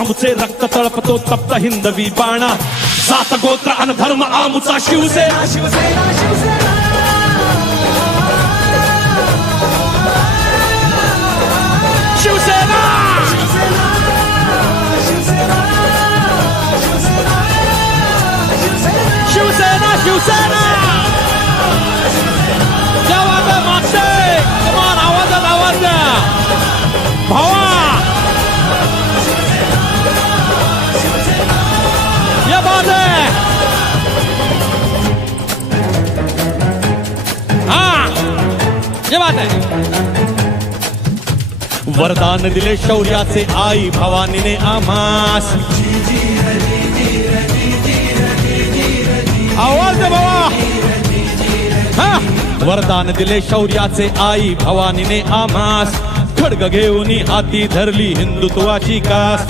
आमुचे रक्त तळपतो तप्त हिंदवी बाणा जात गोत्र अन धर्म आमुचा शिवसेना शिवसेना शिवसेना शिवसेना शिवसेना शिवसेना जेव्हा ते मागचे कमान आवाजात आवाज द्या भावा ये बात है हाँ ये बात है वरदान दिले शौर्याचे आई भवानीने आम्हास आवाज दे बाबा हा वरदान दिले शौर्याचे आई भवानीने आम्हास खड्ग घेऊन हाती धरली हिंदुत्वाची कास